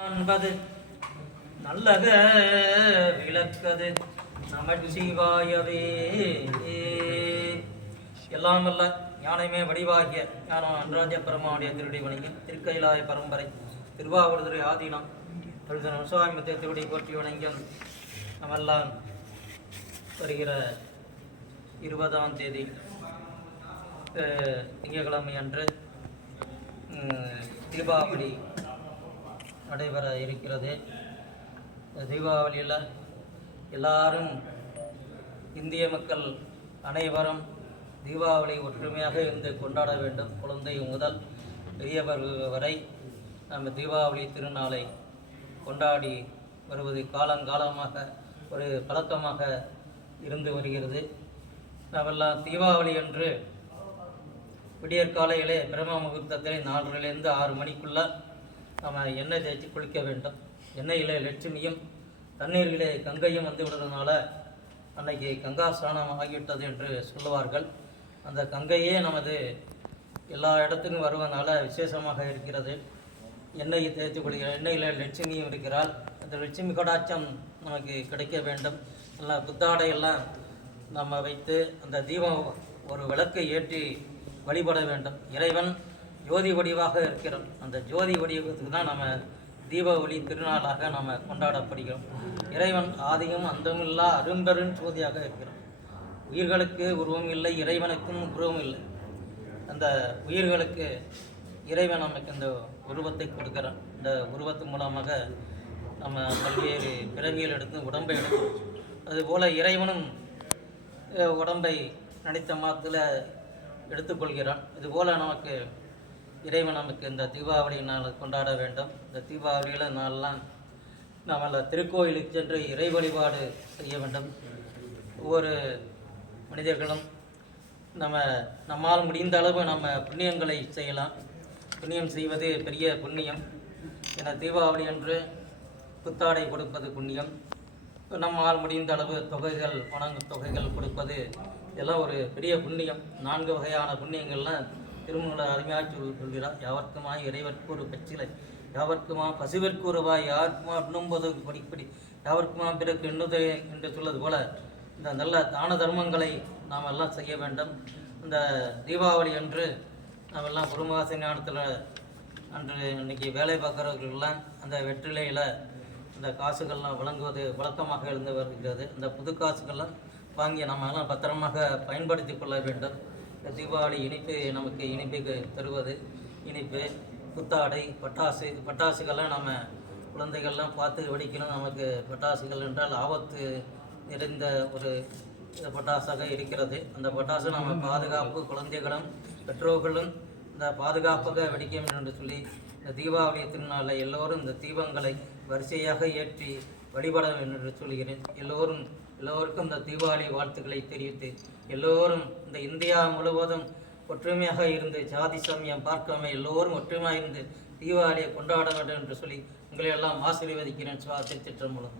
காண்பது நல்லக விளக்கது நமச்சிவாயவே எல்லாம் வல்ல ஞானமே வடிவாகிய ஞானம் அன்றாஜ பெருமானுடைய திருடி வணங்கி திருக்கைலாய பரம்பரை திருவாவூர்துறை ஆதீனம் எழுதின மத்திய திருடி போற்றி வணங்கம் நம்மெல்லாம் வருகிற இருபதாம் தேதி திங்கக்கிழமை திங்கட்கிழமை அன்று உம், தீபாவளி நடைபெற இருக்கிறது. தீபாவளியில் எல்லாரும் இந்திய மக்கள் அனைவரும் தீபாவளி ஒற்றுமையாக இருந்து கொண்டாட வேண்டும். குழந்தை முதல் பெரியவர் வரை நம்ம தீபாவளி திருநாளை கொண்டாடி வருவது காலங்காலமாக ஒரு பழக்கமாக இருந்து வருகிறது. நாமெல்லாம் தீபாவளி அன்று விடியற்காலையிலே பிரம்ம முகூர்த்தத்திலே நாலரிலிருந்து ஆறு மணிக்குள்ள நம்ம எண்ணெய் தேய்ச்சி குளிக்க வேண்டும். எண்ணெயிலே லட்சுமியும் தண்ணீரிலே கங்கையும் வந்து விடுறதுனால அன்னைக்கு கங்கா ஸ்நானம் ஆகிவிட்டது என்று சொல்லுவார்கள். அந்த கங்கையே நமது எல்லா இடத்துக்கும் வருவதனால விசேஷமாக இருக்கிறது. எண்ணெயை தேய்த்து குளிக்கிற எண்ணெயில் லட்சுமியும் இருக்கிறாள். அந்த லட்சுமி கடாட்சம் நமக்கு கிடைக்க வேண்டும். எல்லாம் புத்தாடை எல்லாம் நம்ம வைத்து அந்த தீபம் ஒரு விளக்கை ஏற்றி வழிபட வேண்டும். இறைவன் ஜோதி வடிவாக இருக்கிறோம். அந்த ஜோதி வடிவத்துக்கு தான் நம்ம தீபாவளி திருநாளாக நம்ம கொண்டாடப்படுகிறோம். இறைவன் ஆதியும் அந்தமில்லா அரும்பெரும் ஜோதியாக இருக்கிறோம். உயிர்களுக்கு உருவம் இல்லை இறைவனுக்கும் உருவம் இல்லை. அந்த உயிர்களுக்கு இறைவன் நமக்கு இந்த உருவத்தை கொடுக்கிறான். இந்த உருவத்து மூலமாக நம்ம பல்வேறு பிறவிகள் எடுத்து உடம்பை எடுக்கும் அதுபோல் இறைவனும் உடம்பை நினைத்த மாதத்தில் எடுத்துக்கொள்கிறான். இதுபோல் நமக்கு இறைவன் நமக்கு இந்த தீபாவளி நாள் கொண்டாட வேண்டும். இந்த தீபாவளியில் நாளெல்லாம் நம்ம திருக்கோயிலுக்கு சென்று இறை வழிபாடு செய்ய வேண்டும். ஒவ்வொரு மனிதர்களும் நம்ம நம்மால் முடிந்த அளவு நம்ம புண்ணியங்களை செய்யலாம். புண்ணியம் செய்வது பெரிய புண்ணியம். என தீபாவளி என்று புத்தாடை கொடுப்பது புண்ணியம். நம்மால் முடிந்த அளவு தொகைகள் வணங்கு தொகைகள் கொடுப்பது எல்லாம் ஒரு பெரிய புண்ணியம். நான்கு வகையான புண்ணியங்கள்லாம் திருமணம் அருமையாக சொல்கிறார் யாவர்க்குமாய் இறைவர்க்கு ஒரு பச்சிலை யாவர்க்குமா பசுவிற்கு ஒருவாய் யாருக்குமா உண்ணும்போது படிப்படி யாவர்க்குமா பிறகு எண்ணுது என்று சொல்வது போல இந்த நல்ல தான தர்மங்களை நாம் எல்லாம் செய்ய வேண்டும். இந்த தீபாவளி அன்று நாம் எல்லாம் குருமகாச ஞானத்தில் அன்று இன்னைக்கு வேலை பார்க்குறவர்கள்லாம் அந்த வெற்றிலையில் இந்த காசுகள்லாம் வழங்குவது வழக்கமாக இருந்து வருகிறது. இந்த புது காசுகள்லாம் வாங்கி நம்ம எல்லாம் பத்திரமாக பயன்படுத்தி கொள்ள வேண்டும். தீபாவளி இனிப்பு நமக்கு இனிப்பு தருவது. இனிப்பு புத்தாடை பட்டாசு பட்டாசுகள்லாம் நம்ம குழந்தைகள்லாம் பார்த்து வெடிக்கணும். நமக்கு பட்டாசுகள் என்றால் ஆபத்து நிறைந்த ஒரு பட்டாசாக இருக்கிறது. அந்த பட்டாசு நம்ம பாதுகாப்பு குழந்தைகளும் பெற்றோர்களும் இந்த பாதுகாப்பாக வெடிக்க வேண்டும் என்று சொல்லி இந்த தீபாவளி திருநாளில் எல்லோரும் இந்த தீபங்களை வரிசையாக ஏற்றி வழிபட வேண்டும் என்று சொல்கிறேன். எல்லோரும் எல்லோருக்கும் இந்த தீபாவளி வாழ்த்துக்களை தெரிவித்து எல்லோரும் இந்த இந்தியா முழுவதும் ஒற்றுமையாக இருந்து ஜாதி சமயம் பார்க்காம எல்லோரும் ஒற்றுமையாக இருந்து தீபாவளியை கொண்டாட வேண்டும் என்று சொல்லி உங்களை எல்லாம் ஆசீர்வதிக்கிறேன். சுவாசி திட்டம் மூலம்.